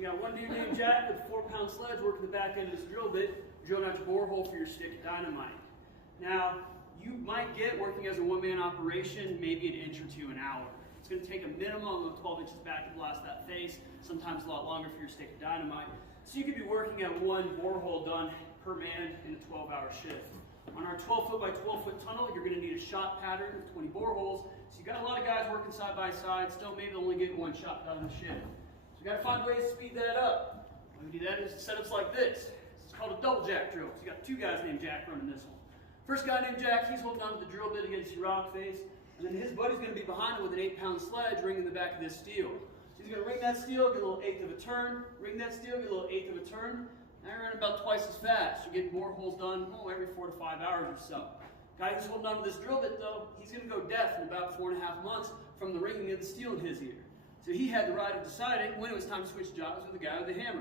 So you got one dude named Jack with a 4-pound sledge working the back end of this drill bit, drilling out your borehole for your stick of dynamite. Now, you might get, working as a one-man operation, maybe an inch or two an hour. It's going to take a minimum of 12 inches back to blast that face, sometimes a lot longer for your stick of dynamite. So you could be working at one borehole done per man in a 12-hour shift. On our 12-foot by 12-foot tunnel, you're going to need a shot pattern of 20 boreholes. So you got a lot of guys working side by side, still maybe only getting one shot done in the shift. So you got to find ways to speed that up. When we do that in setups like this. It's called a double jack drill. So you got two guys named Jack running this one. First guy named Jack, he's holding onto the drill bit against your rock face, and then his buddy's going to be behind him with an 8-pound sledge ringing the back of this steel. So he's going to ring that steel, get a little eighth of a turn, ring that steel, get a little eighth of a turn. Now you're running about twice as fast. You're getting more holes done every 4 to 5 hours or so. Guy who's holding onto this drill bit though, he's going to go deaf in about 4.5 months from the ringing of the steel in his ear. So he had the right of deciding when it was time to switch jobs with the guy with the hammer.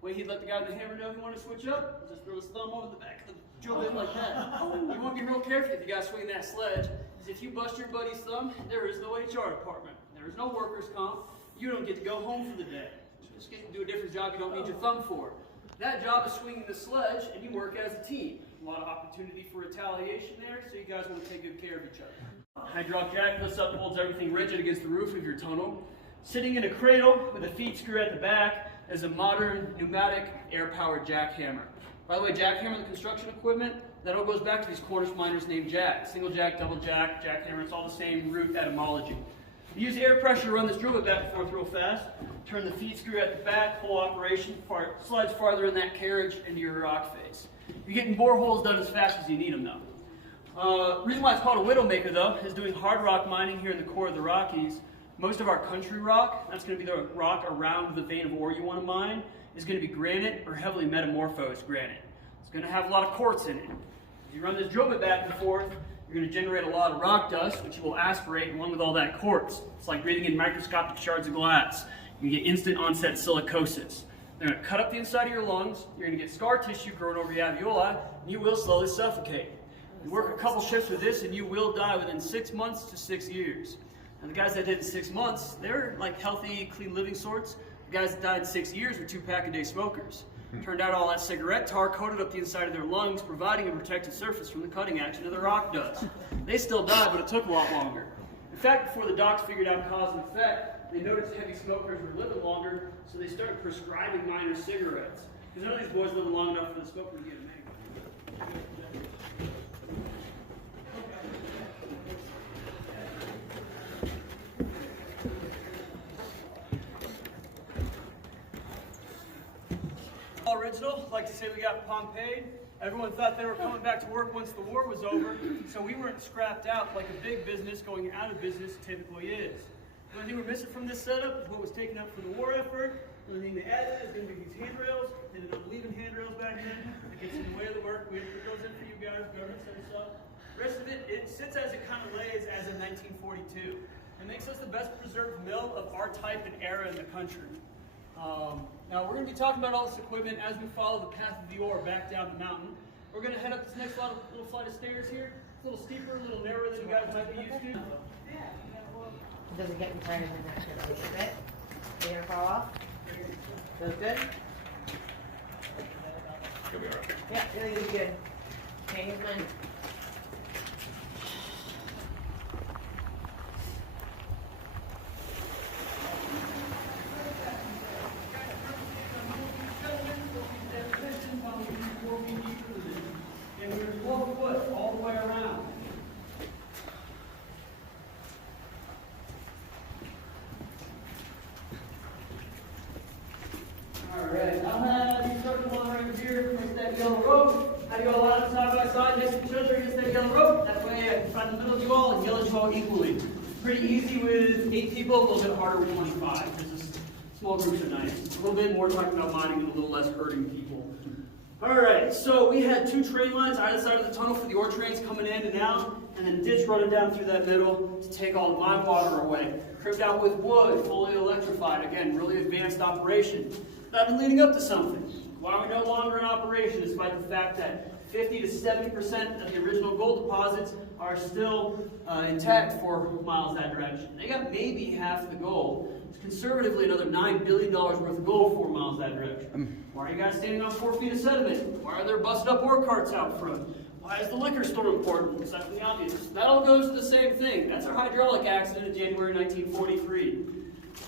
When he'd let the guy with the hammer know he wanted to switch up, just throw his thumb over the back of the drill bit like that. You want to be real careful if you got swinging that sledge, because if you bust your buddy's thumb, there is no HR department. There is no workers' comp. You don't get to go home for the day. You just get to do a different job you don't need your thumb for. That job is swinging the sledge, and you work as a team. A lot of opportunity for retaliation there, so you guys want to take good care of each other. Hydraulic jack lifts up and holds everything rigid against the roof of your tunnel. Sitting in a cradle with a feed screw at the back is a modern pneumatic air-powered jackhammer. By the way, jackhammer, the construction equipment, that all goes back to these Cornish miners named Jack. Single jack, double jack, jackhammer, it's all the same root etymology. You use air pressure to run this drill bit back and forth real fast. Turn the feed screw at the back, full operation, slides farther in that carriage into your rock face. You're getting boreholes done as fast as you need them though. Reason why it's called a widowmaker though, is doing hard rock mining here in the core of the Rockies. Most of our country rock, that's going to be the rock around the vein of ore you want to mine, is going to be granite or heavily metamorphosed granite. It's going to have a lot of quartz in it. If you run this drill bit back and forth, you're going to generate a lot of rock dust, which you will aspirate along with all that quartz. It's like breathing in microscopic shards of glass. You get instant onset silicosis. They're going to cut up the inside of your lungs, you're going to get scar tissue growing over your alveoli, and you will slowly suffocate. You work a couple shifts with this and you will die within 6 months to 6 years. Now the guys that did it in 6 months, they're like healthy, clean living sorts. The guys that died in 6 years were 2-pack-a-day smokers. Turned out all that cigarette tar coated up the inside of their lungs, providing a protective surface from the cutting action of the rock dust. They still died, but it took a lot longer. In fact, before the docs figured out cause and effect, they noticed heavy smokers were living longer, so they started prescribing minors cigarettes. Because none of these boys living long enough for the smoker to get them anyway. Original, like to say we got Pompeii. Everyone thought they were coming back to work once the war was over, so we weren't scrapped out like a big business going out of business typically is. The only thing we're missing from this setup is what was taken up for the war effort. The only thing they added is going to be these handrails. They ended up leaving handrails back then. It gets in the way of the work. We had to put those in for you guys. Government set us up. The rest of it, it sits as it kind of lays as in 1942. It makes us the best preserved mill of our type and era in the country. Now we're going to be talking about all this equipment as we follow the path of the ore back down the mountain. We're going to head up this next little flight of stairs here. It's a little steeper, a little narrower than you guys might be used to. It doesn't get tired of that shit a little bit. You're gonna fall off? Feels good? You'll be alright. Yeah, really good. Okay, here's mine. And we're 12 foot all the way around. Alright, now you start the one right here against that yellow rope. How do you all line up side by side next to each other against that yellow rope? That way I can find the middle of you all and yell at you all equally. Pretty easy with 8 people, a little bit harder with 25. Because small groups are nice. A little bit more talking about mining and a little less hurting people. Alright, so we had 2 train lines either side of the tunnel for the ore trains coming in and out, and then a ditch running down through that middle to take all the mine water away. Cribbed out with wood, fully electrified. Again, really advanced operation. But I've been leading up to something. Why are we no longer in operation, despite the fact that 50 to 70% of the original gold deposits are still intact 4 miles that direction. They got maybe half the gold. It's conservatively another $9 billion worth of gold 4 miles that direction. Why are you guys standing on 4 feet of sediment? Why are there busted up ore carts out front? Why is the liquor store important? Aside from the obvious. That all goes to the same thing. That's our hydraulic accident in January 1943.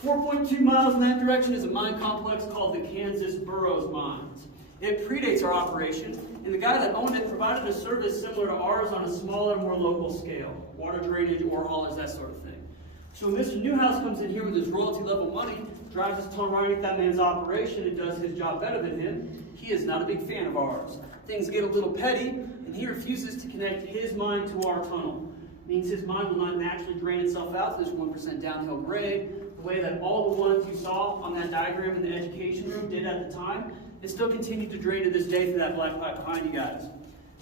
4.2 miles in that direction is a mine complex called the Kansas Burroughs Mines. It predates our operation, and the guy that owned it provided a service similar to ours on a smaller, more local scale. Water drainage, ore haulage, that sort of thing. So when Mr. Newhouse comes in here with his royalty level money, drives his tunnel right underneath that man's operation and does his job better than him, he is not a big fan of ours. Things get a little petty, and he refuses to connect his mine to our tunnel. It means his mine will not naturally drain itself out to this 1% downhill grade, the way that all the ones you saw on that diagram in the education room did at the time. It still continued to drain to this day through that black pipe behind you guys.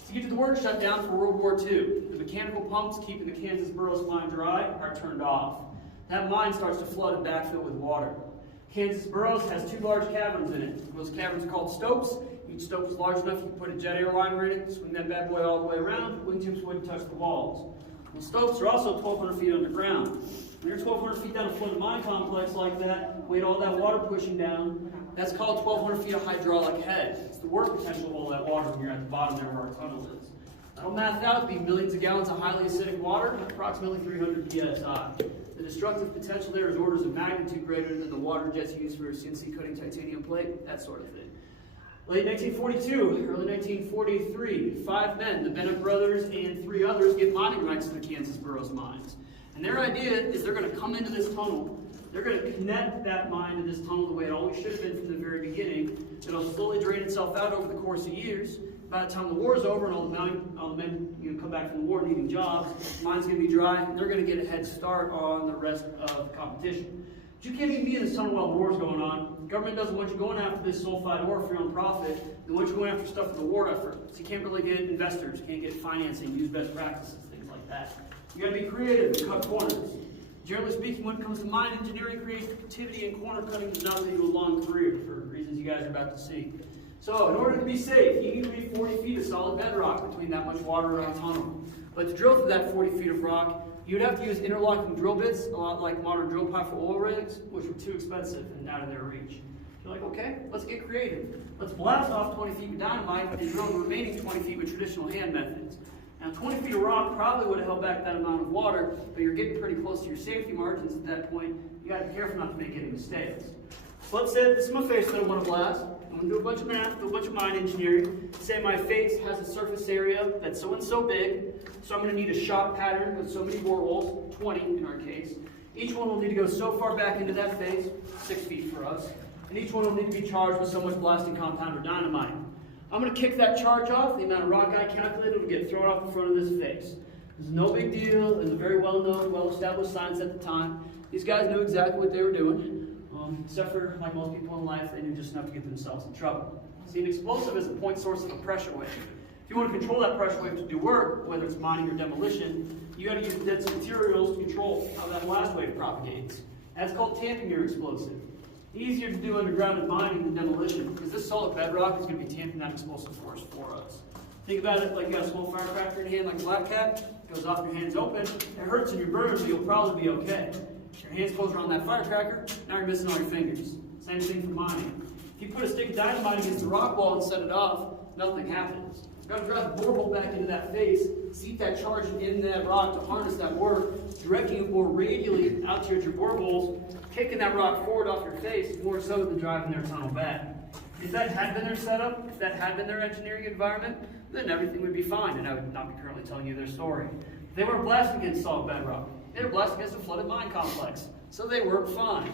To get to the work shut down for World War II, the mechanical pumps keeping the Kansas Burroughs mine dry are turned off. That mine starts to flood and backfill with water. Kansas Burroughs has 2 large caverns in it. Those caverns are called stopes. Each stope is large enough you can put a jet airliner in it, swing that bad boy all the way around, wingtips wouldn't touch the walls. Well, stopes are also 1,200 feet underground. When you're 1,200 feet down a flooded mine complex like that, with all that water pushing down, that's called 1,200 feet of hydraulic head. It's the work potential of all that water when you're at the bottom there where our tunnel is. That'll math out to be millions of gallons of highly acidic water, approximately 300 psi. The destructive potential there is orders of magnitude greater than the water jets used for CNC cutting titanium plate, that sort of thing. Late 1942, early 1943, 5 men, the Bennett brothers and 3 others, get mining rights to the Kansas Burroughs mines. And their idea is they're going to come into this tunnel, they're going to connect that mine to this tunnel the way it always should have been from the very beginning. It'll slowly drain itself out over the course of years. By the time the war is over and all the men come back from the war needing jobs, the mine's going to be dry, and they're going to get a head start on the rest of the competition. But you can't even be in this tunnel while the war's going on. The government doesn't want you going after this sulfide ore for your own profit. They want you going after stuff for the war effort. So you can't really get investors, can't get financing, use best practices, things like that. You got to be creative and cut corners. Generally speaking, when it comes to mine engineering, creativity and corner cutting does not lead to a long career for reasons you guys are about to see. So in order to be safe, you need to be 40 feet of solid bedrock between that much water around the tunnel. But to drill through that 40 feet of rock, you'd have to use interlocking drill bits, a lot like modern drill pipe for oil rigs, which were too expensive and out of their reach. You're like, okay, let's get creative. Let's blast off 20 feet with dynamite and drill the remaining 20 feet with traditional hand methods. Now 20 feet of rock probably would have held back that amount of water, but you're getting pretty close to your safety margins at that point. You got to be careful not to make any mistakes. So let's say this is my face that I want to blast. I'm going to do a bunch of math, do a bunch of mine engineering. Say my face has a surface area that's so and so big, so I'm going to need a shot pattern with so many boreholes, 20 in our case. Each one will need to go so far back into that face, 6 feet for us, and each one will need to be charged with so much blasting compound or dynamite. I'm going to kick that charge off. The amount of rock I calculated will get thrown off the front of this face. This is no big deal. It was a very well-known, well-established science at the time. These guys knew exactly what they were doing. Except for, like most people in life, they knew just enough to get themselves in trouble. See, an explosive is a point source of a pressure wave. If you want to control that pressure wave to do work, whether it's mining or demolition, you got to use dense materials to control how that blast wave propagates. That's called tamping your explosive. Easier to do underground in mining than demolition, because this solid bedrock is going to be tamping that explosive force for us. Think about it like you got a small firecracker in your hand like a black cat, it goes off your hands open, it hurts and you're burned, but you'll probably be okay. Your hands close around that firecracker, now you're missing all your fingers. Same thing for mining. If you put a stick of dynamite against the rock wall and set it off, nothing happens. You've got to drive the borehole back into that face, seat that charge in that rock to harness that work, directing it more radially out towards your boreholes, kicking that rock forward off your face, more so than driving their tunnel back. If that had been their setup, if that had been their engineering environment, then everything would be fine, and I would not be currently telling you their story. They weren't blasting against solid bedrock. They were blasting against a flooded mine complex, so they worked fine.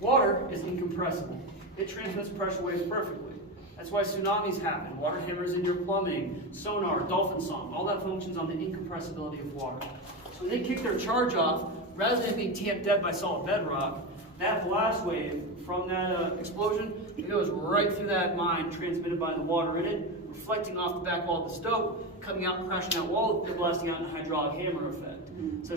Water is incompressible. It transmits pressure waves perfectly. That's why tsunamis happen, water hammers in your plumbing, sonar, dolphin song, all that functions on the incompressibility of water. So when they kick their charge off, rather than being tamped dead by solid bedrock, that blast wave from that explosion, it goes right through that mine, transmitted by the water in it, reflecting off the back wall of the stope, coming out and crashing that wall, they're blasting out in a hydraulic hammer effect. So